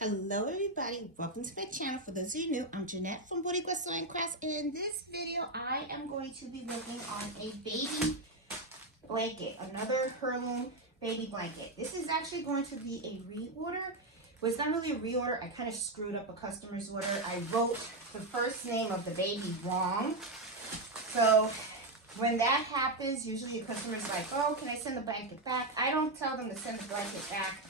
Hello everybody, welcome to my channel. For those of you new, I'm Jeanette from Embroidery and Crafts. In this video, I am going to be working on a baby blanket, another Heirloom baby blanket. This is actually going to be a reorder. Well, it's not really a reorder. I kind of screwed up a customer's order. I wrote the first name of the baby wrong. So when that happens, usually the customer's like, oh, can I send the blanket back? I don't tell them to send the blanket back,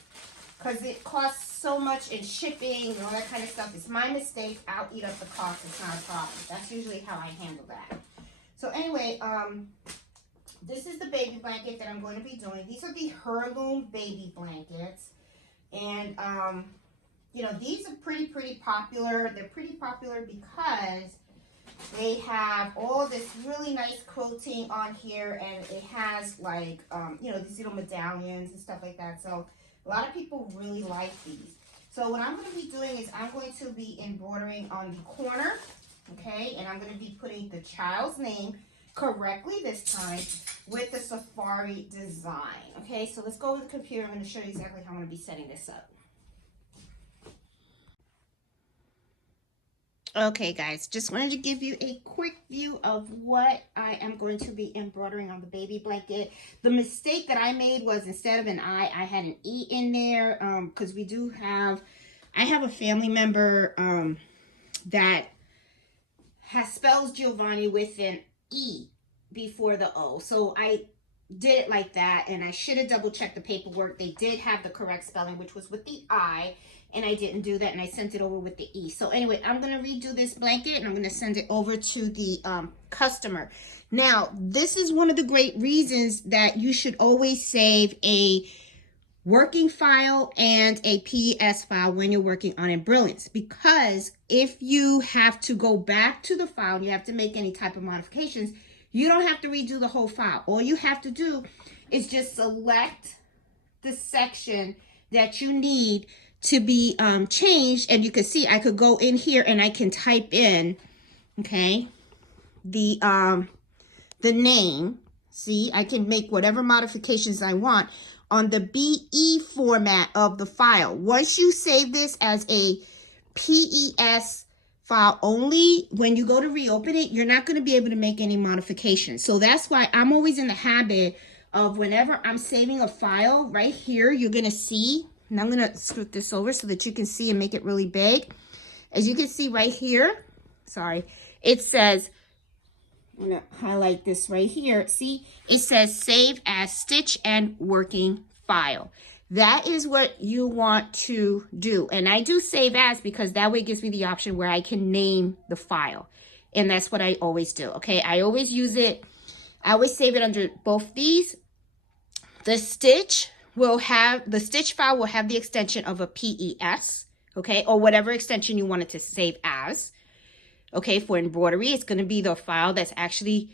because it costs so much in shipping and all that kind of stuff. It's my mistake. I'll eat up the cost. It's not a problem. That's usually how I handle that. So anyway, this is the baby blanket that I'm going to be doing. These are the Heirloom baby blankets. And, you know, these are pretty popular. They're pretty popular because they have all this really nice quilting on here. And it has, like, you know, these little medallions and stuff like that. So a lot of people really like these. So what I'm going to be doing is I'm going to be embroidering on the corner, okay? And I'm going to be putting the child's name correctly this time with the safari design, okay? So let's go to the computer. I'm going to show you exactly how I'm going to be setting this up. Okay, guys, just wanted to give you a quick view of what I am going to be embroidering on the baby blanket. The mistake that I made was instead of an I had an E in there, because I have a family member that spells Giovanni with an E before the O. So I did it like that, and I should have double checked the paperwork. They did have the correct spelling, which was with the I, and I didn't do that, and I sent it over with the E. So anyway, I'm going to redo this blanket, and I'm going to send it over to the customer. Now, this is one of the great reasons that you should always save a working file and a PES file when you're working on Embroidery, because if you have to go back to the file and you have to make any type of modifications, you don't have to redo the whole file. All you have to do is just select the section that you need to be changed, and you can see I could go in here and I can type in, okay, the name. See, I can make whatever modifications I want on the BE format of the file. Once you save this as a PES file only, when you go to reopen it, you're not going to be able to make any modifications. So that's why I'm always in the habit of, whenever I'm saving a file, right here, you're going to see, and I'm going to scoot this over so that you can see and make it really big. As you can see right here, sorry, it says, I'm going to highlight this right here. See, it says save as stitch and working file. That is what you want to do. And I do save as, because that way it gives me the option where I can name the file. And that's what I always do. Okay, I always use it. I always save it under both these. The stitch file will have the extension of a PES, okay, or whatever extension you want it to save as. Okay, for embroidery, it's going to be the file that's actually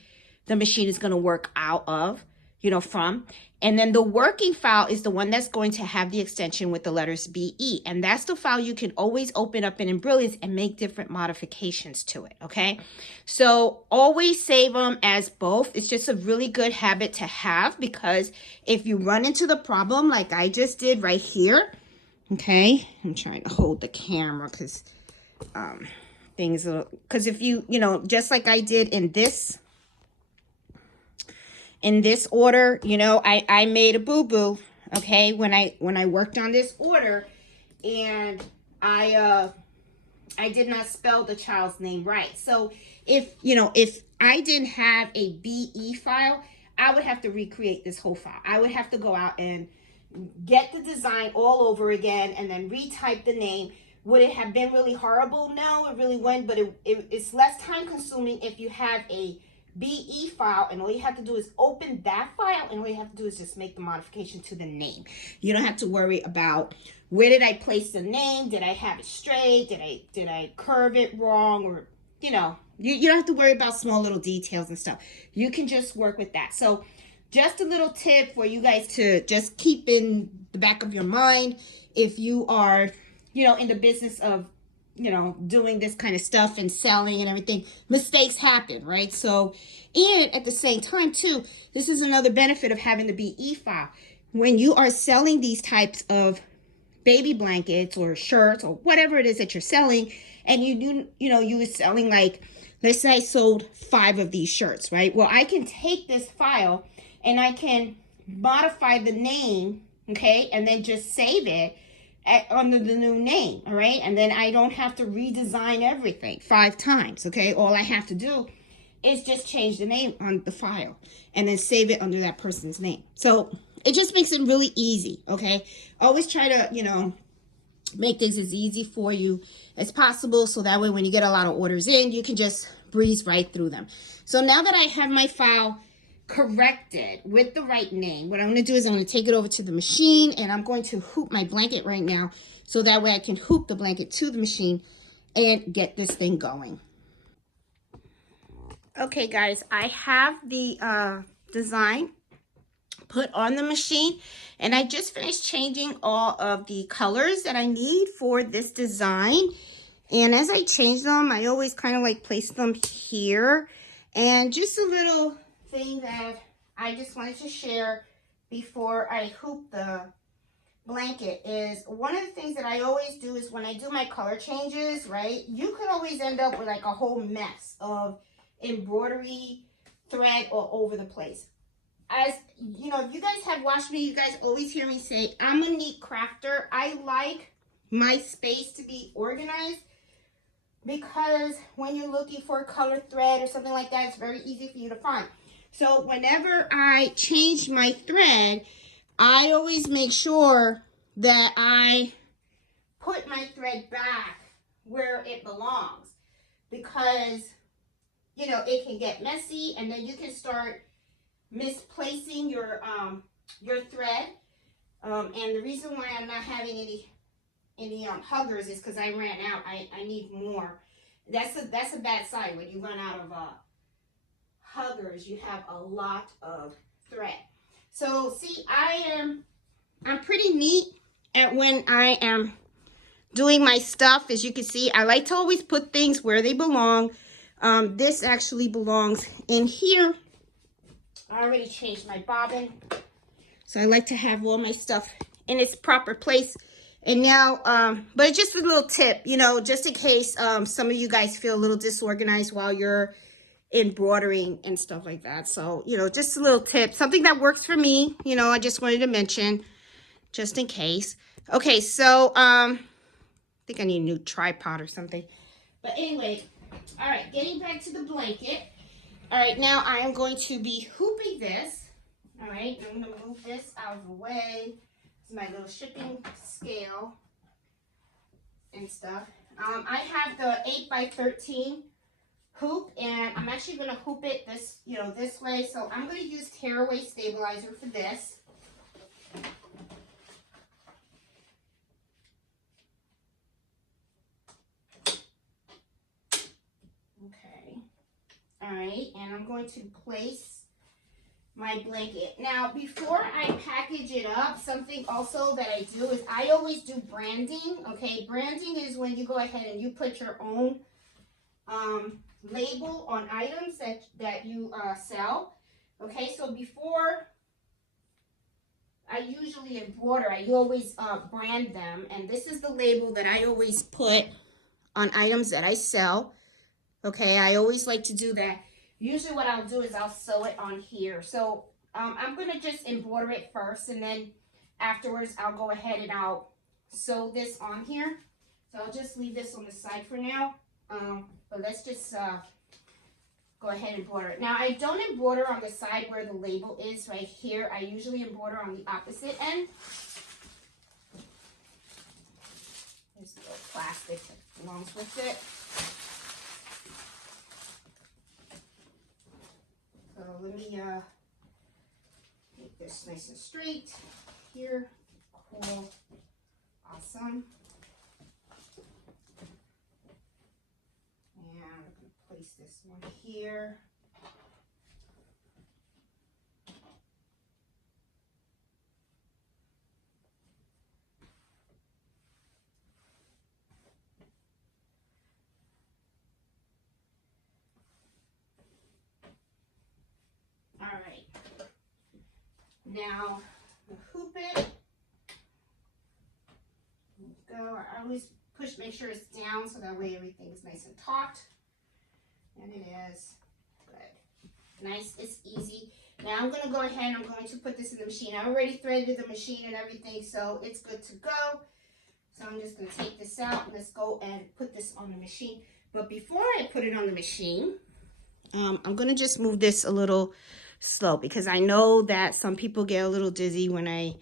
the machine is going to work out of, you know, from. And then the working file is the one that's going to have the extension with the letters BE. And that's the file you can always open up in Embroidery and make different modifications to it, okay? So always save them as both. It's just a really good habit to have, because if you run into the problem like I just did right here, okay? I'm trying to hold the camera because because if you know, just like I did in this order, you know, I made a boo-boo, okay, when I worked on this order, and I did not spell the child's name right. So if I didn't have a BE file, I would have to recreate this whole file. I would have to go out and get the design all over again and then retype the name. Would it have been really horrible? No, it really wouldn't, but it's less time consuming if you have a BE file, and all you have to do is open that file, and all you have to do is just make the modification to the name. You don't have to worry about, where did I place the name? Did I have it straight? Did I curve it wrong? Or, you know, you don't have to worry about small little details and stuff. You can just work with that. So just a little tip for you guys to just keep in the back of your mind if you are, you know, in the business of, you know, doing this kind of stuff and selling and everything. Mistakes happen, right? So, and at the same time too, this is another benefit of having the BE file. When you are selling these types of baby blankets or shirts or whatever it is that you're selling, and you were selling, like, let's say I sold 5 of these shirts, right? Well, I can take this file and I can modify the name, okay, and then just save it under the new name, all right? And then I don't have to redesign everything 5 times, okay? All I have to do is just change the name on the file and then save it under that person's name. So it just makes it really easy, okay? Always try to, make things as easy for you as possible, so that way when you get a lot of orders in, you can just breeze right through them. So now that I have my file corrected with the right name, what I'm going to do is I'm going to take it over to the machine, and I'm going to hoop my blanket right now, so that way I can hoop the blanket to the machine and get this thing going. Okay, guys, I have the design put on the machine, and I just finished changing all of the colors that I need for this design. And as I change them, I always kind of like place them here. And just a little thing that I just wanted to share before I hoop the blanket is, one of the things that I always do is when I do my color changes, right, you could always end up with like a whole mess of embroidery thread all over the place. As you know, if you guys have watched me, you guys always hear me say I'm a neat crafter. I like my space to be organized, because when you're looking for a color thread or something like that, it's very easy for you to find. So whenever I change my thread, I always make sure that I put my thread back where it belongs, because it can get messy, and then you can start misplacing your thread. And the reason why I'm not having any huggers is because I ran out. I need more. That's a bad sign. When you run out of huggers, you have a lot of thread. So see, I'm pretty neat at when I am doing my stuff. As you can see, I like to always put things where they belong. This actually belongs in here. I already changed my bobbin, so I like to have all my stuff in its proper place. And now, but it's just a little tip, just in case some of you guys feel a little disorganized while you're embroidering and stuff like that. So, just a little tip, something that works for me, I just wanted to mention, just in case. Okay, so, I think I need a new tripod or something. But anyway, all right, getting back to the blanket. All right, now I am going to be hooping this. All right, I'm going to move this out of the way. This is my little shipping scale and stuff. I have the 8x13 hoop, and I'm actually going to hoop it this way. So I'm going to use tearaway stabilizer for this. Okay. All right, and I'm going to place my blanket. Now, before I package it up, something also that I do is I always do branding. Okay, branding is when you go ahead and you put your own label on items that you sell. Okay, so before I usually embroider, I always brand them, and this is the label that I always put on items that I sell. Okay, I always like to do that. Usually what I'll do is I'll sew it on here. So I'm going to just embroider it first, and then afterwards I'll go ahead and I'll sew this on here. So I'll just leave this on the side for now. But let's just go ahead and embroider it. Now, I don't embroider on the side where the label is right here. I usually embroider on the opposite end. There's a little plastic that belongs with it. So let me make this nice and straight here. Cool. Awesome. And I'm going to place this one here. All right. Now, hoop it. go. I always make sure it's down so that way everything is nice and taut. And it is. Good. Nice, it's easy. Now I'm going to go ahead and I'm going to put this in the machine. I already threaded the machine and everything, so it's good to go. So I'm just going to take this out and let's go and put this on the machine. But before I put it on the machine, I'm going to just move this a little slow because I know that some people get a little dizzy when I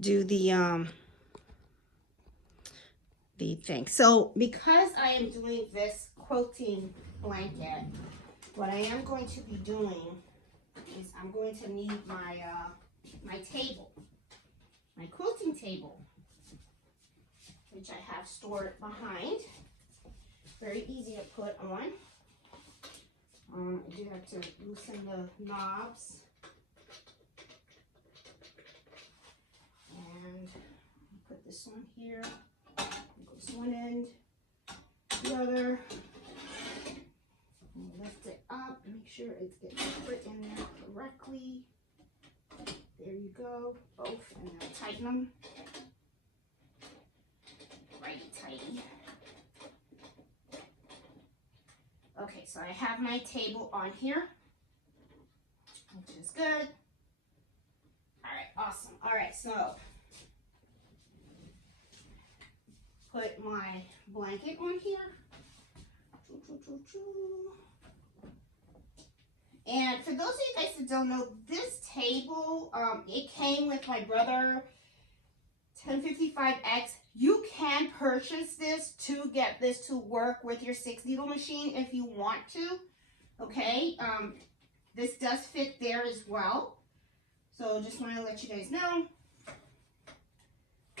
do the thing. So because I am doing this quilting blanket, what I am going to be doing is I'm going to need my my table, my quilting table, which I have stored behind. Very easy to put on. I do have to loosen the knobs. And put this one here. Goes one end, the other. And lift it up. Make sure it gets put in there correctly. There you go. Both. And then tighten them. Righty tighty. Okay, so I have my table on here, which is good. All right, awesome. All right, so put my blanket on here. And for those of you guys that don't know, this table, it came with my brother 1055X. You can purchase this to get this to work with your 6-needle machine if you want to. Okay, this does fit there as well. So just want to let you guys know,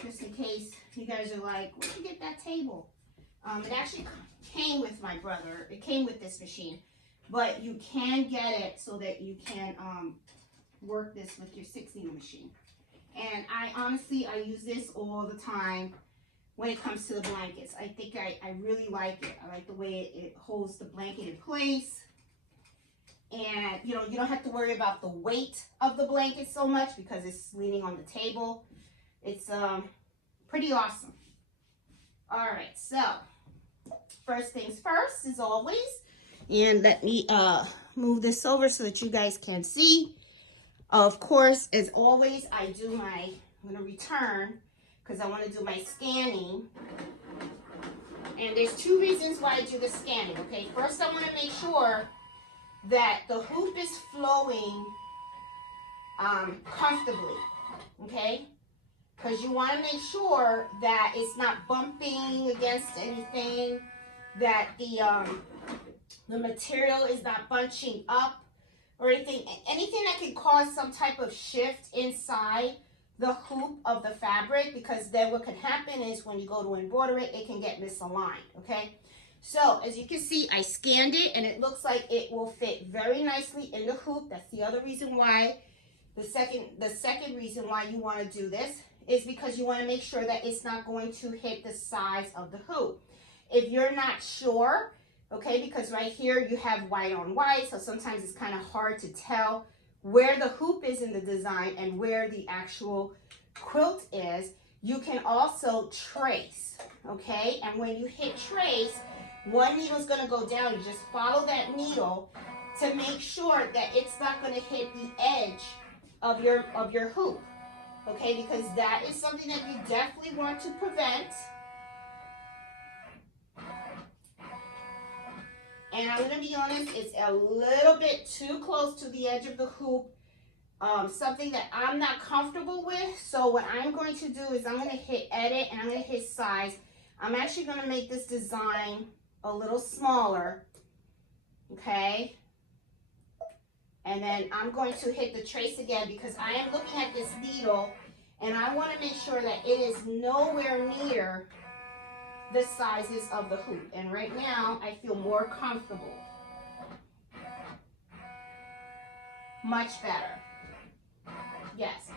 just in case you guys are like, where'd you get that table? It actually came with my brother. It came with this machine, but you can get it so that you can work this with your 6-needle machine. And I honestly use this all the time when it comes to the blankets. I think I really like it. I like the way it holds the blanket in place. And, you know, you don't have to worry about the weight of the blanket so much because it's leaning on the table. It's pretty awesome. All right, so first things first, as always. And let me move this over so that you guys can see. Of course, as always, I'm going to return because I want to do my scanning. And there's 2 reasons why I do the scanning, okay? First, I want to make sure that the hoop is flowing comfortably, okay? Because you want to make sure that it's not bumping against anything, that the material is not bunching up or anything that could cause some type of shift inside the hoop of the fabric, because then what can happen is when you go to embroider it, it can get misaligned, okay? So as you can see, I scanned it and it looks like it will fit very nicely in the hoop. That's the other reason why, the second reason why you want to do this is because you want to make sure that it's not going to hit the size of the hoop. If you're not sure, okay, because right here you have white on white, so sometimes it's kind of hard to tell where the hoop is in the design and where the actual quilt is. You can also trace, okay? And when you hit trace, one needle is going to go down. You just follow that needle to make sure that it's not going to hit the edge of your hoop, okay? Because that is something that you definitely want to prevent. And I'm going to be honest, it's a little bit too close to the edge of the hoop. Something that I'm not comfortable with. So what I'm going to do is I'm going to hit edit and I'm going to hit size. I'm actually going to make this design a little smaller. Okay. And then I'm going to hit the trace again because I am looking at this needle and I want to make sure that it is nowhere near the sizes of the hoop. And right now I feel more comfortable. Much better. Yes.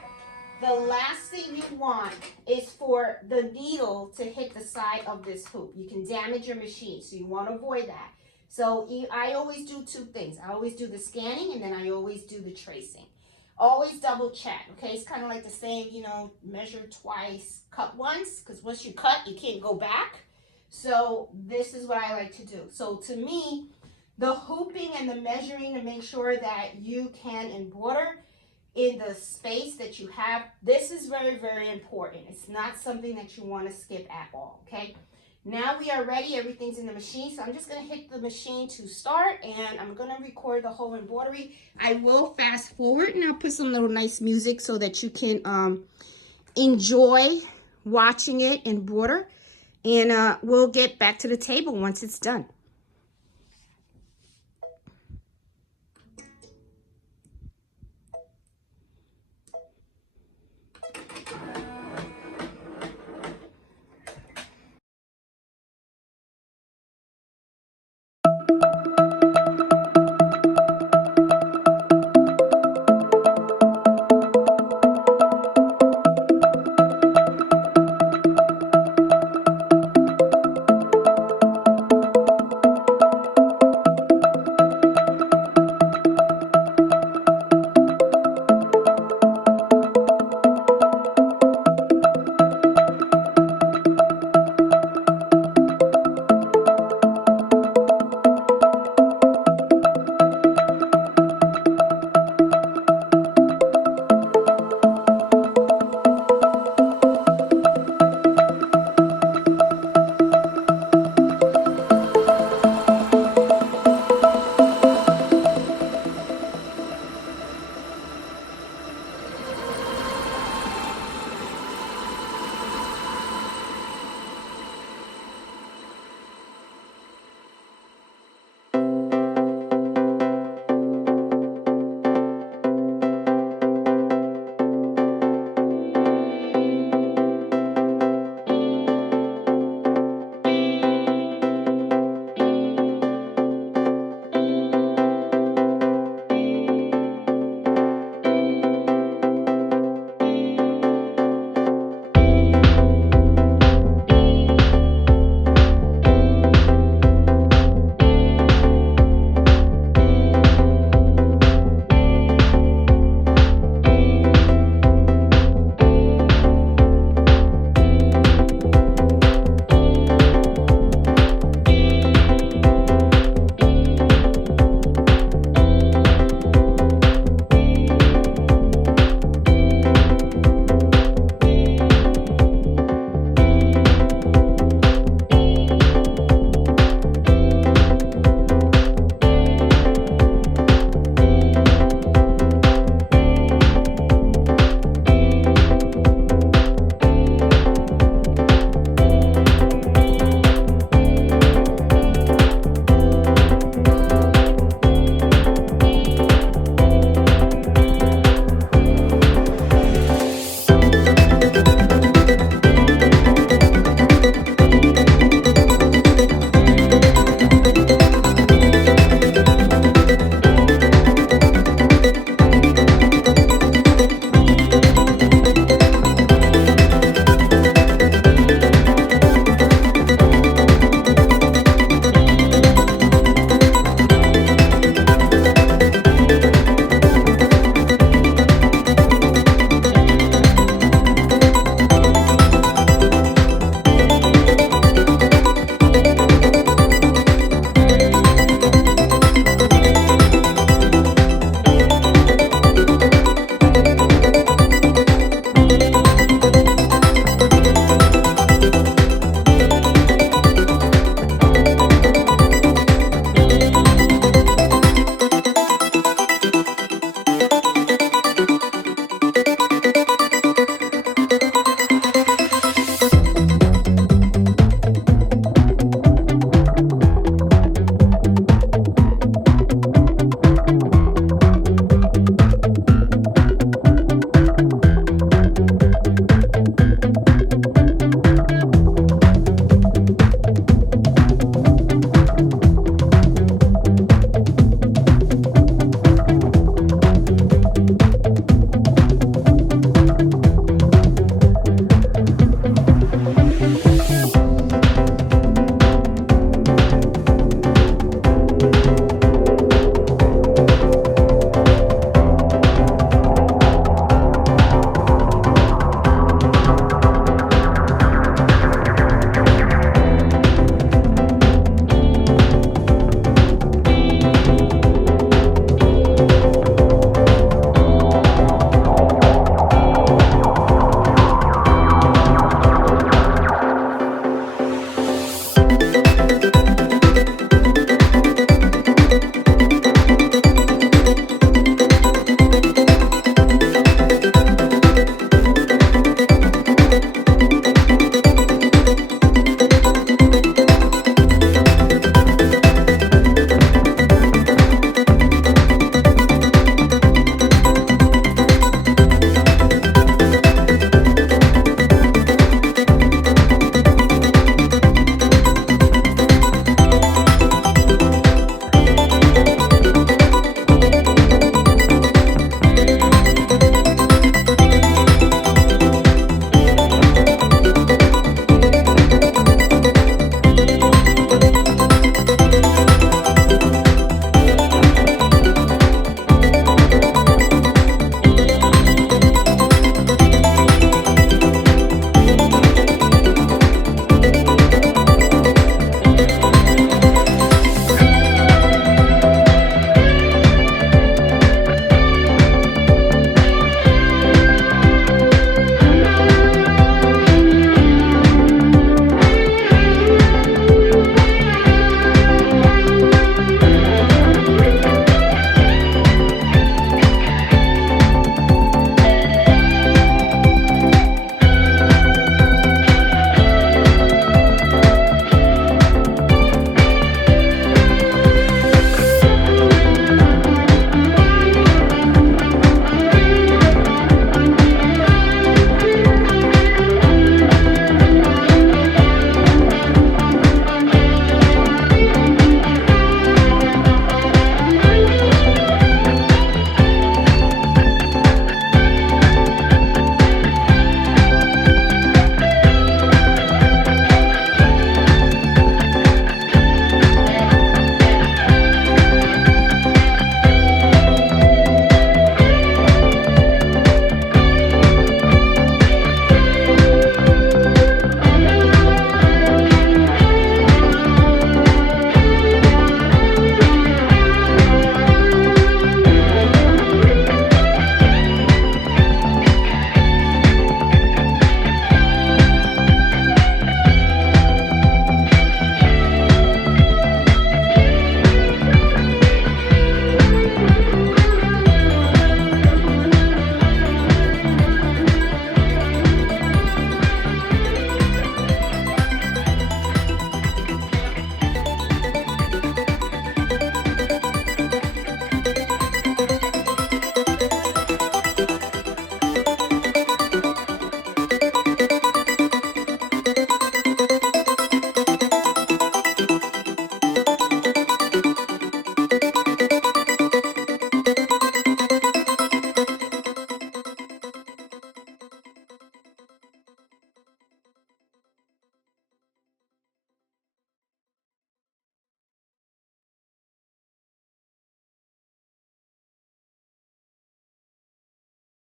The last thing you want is for the needle to hit the side of this hoop. You can damage your machine, so you want to avoid that. So I always do 2 things. I always do the scanning and then I always do the tracing. Always double check, okay? It's kind of like the saying, you know, measure twice, cut once, because once you cut, you can't go back. So this is what I like to do. So to me, the hooping and the measuring to make sure that you can embroider in the space that you have, this is very, very important. It's not something that you want to skip at all, okay? Now we are ready. Everything's in the machine. So I'm just going to hit the machine to start, and I'm going to record the whole embroidery. I will fast forward, and I'll put some little nice music so that you can enjoy watching it embroider. And we'll get back to the table once it's done.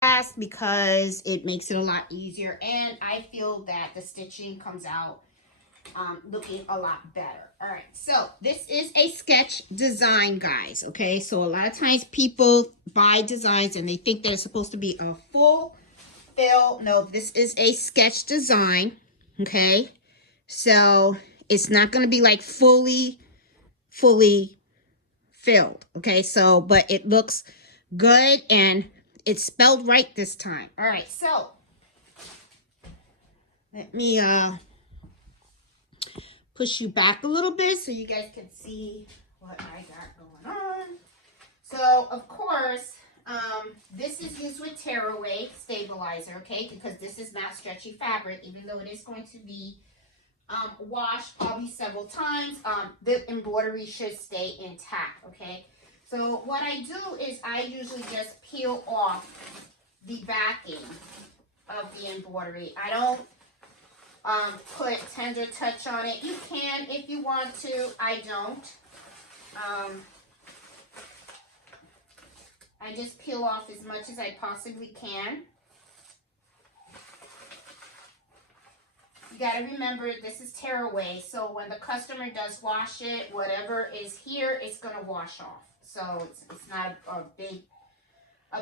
fast because it makes it a lot easier, and I feel that the stitching comes out looking a lot better. All right, so this is a sketch design, guys. Okay, so a lot of times people buy designs and they think that it's supposed to be a full fill. No, this is a sketch design. Okay, so it's not going to be like fully filled. Okay, so but it looks good and it's spelled right this time. All right, so let me push you back a little bit so you guys can see what I got going on. So of course, this is used with tearaway stabilizer, okay, because this is not stretchy fabric, even though it is going to be washed probably several times. The embroidery should stay intact, okay. So what I do is I usually just peel off the backing of the embroidery. I don't put tender touch on it. You can if you want to. I don't. I just peel off as much as I possibly can. You got to remember, this is tearaway, so when the customer does wash it, whatever is here, it's going to wash off. So it's not a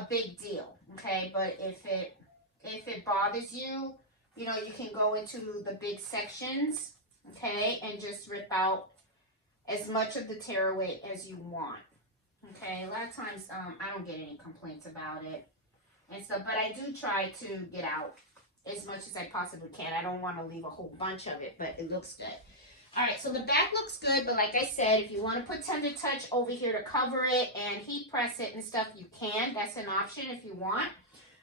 big deal, okay? But if it bothers you, you know, you can go into the big sections, okay, and just rip out as much of the tearaway as you want, okay? A lot of times, I don't get any complaints about it and stuff, but I do try to get out as much as I possibly can. I don't want to leave a whole bunch of it, but it looks good. All right, so the back looks good, but like I said, if you want to put tender touch over here to cover it and heat press it and stuff, you can. That's an option if you want.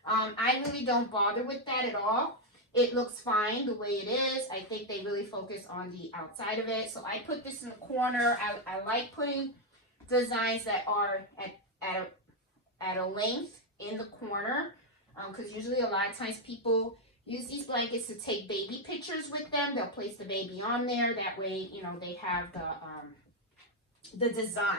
I really don't bother with that at all. It looks fine the way it is. I think they really focus on the outside of it. So I put this in the corner. I like putting designs that are at a length in the corner, because usually a lot of times people use these blankets to take baby pictures with them. They'll place the baby on there. That way, you know, they have the design.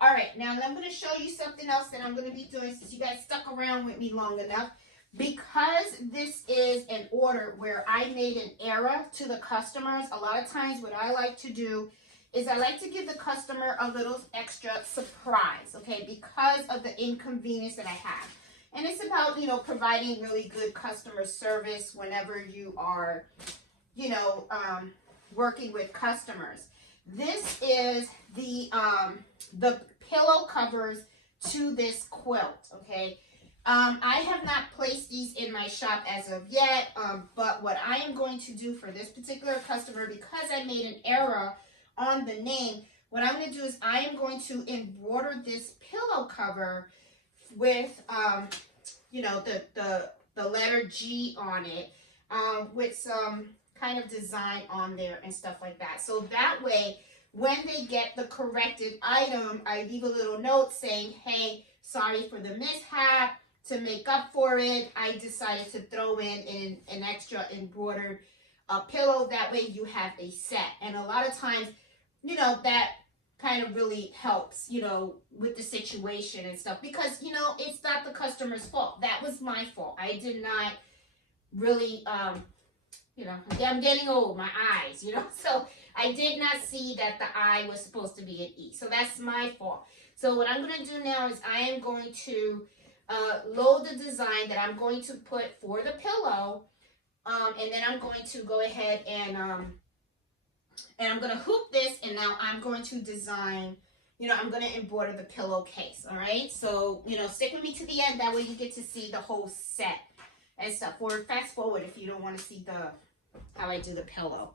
All right, now I'm going to show you something else that I'm going to be doing since you guys stuck around with me long enough. Because this is an order where I made an error to the customers, a lot of times what I like to do is I like to give the customer a little extra surprise, okay, because of the inconvenience that I have. And it's about, you know, providing really good customer service whenever you are, you know, working with customers. This is the pillow covers to this quilt, okay. I have not placed these in my shop as of yet, but what I am going to do for this particular customer, because I made an error on the name, what I'm going to do is I am going to embroider this pillow cover with, you know, the letter G on it, with some kind of design on there and stuff like that. So that way, when they get the corrected item, I leave a little note saying, hey, sorry for the mishap. To make up for it, I decided to throw in an extra embroidered pillow. That way you have a set. And a lot of times, you know, that kind of really helps, you know, with the situation and stuff. Because, you know, it's not the customer's fault. That was my fault. I did not really, you know, I'm getting old, my eyes, you know. So I did not see that the I was supposed to be an E. So that's my fault. So what I'm going to do now is I am going to load the design that I'm going to put for the pillow, and then I'm going to go ahead and I'm going to hoop this, and now I'm going to design, you know, I'm going to embroider the pillowcase. All right, so, you know, stick with me to the end, that way you get to see the whole set and stuff, or fast forward if you don't want to see how I do the pillow.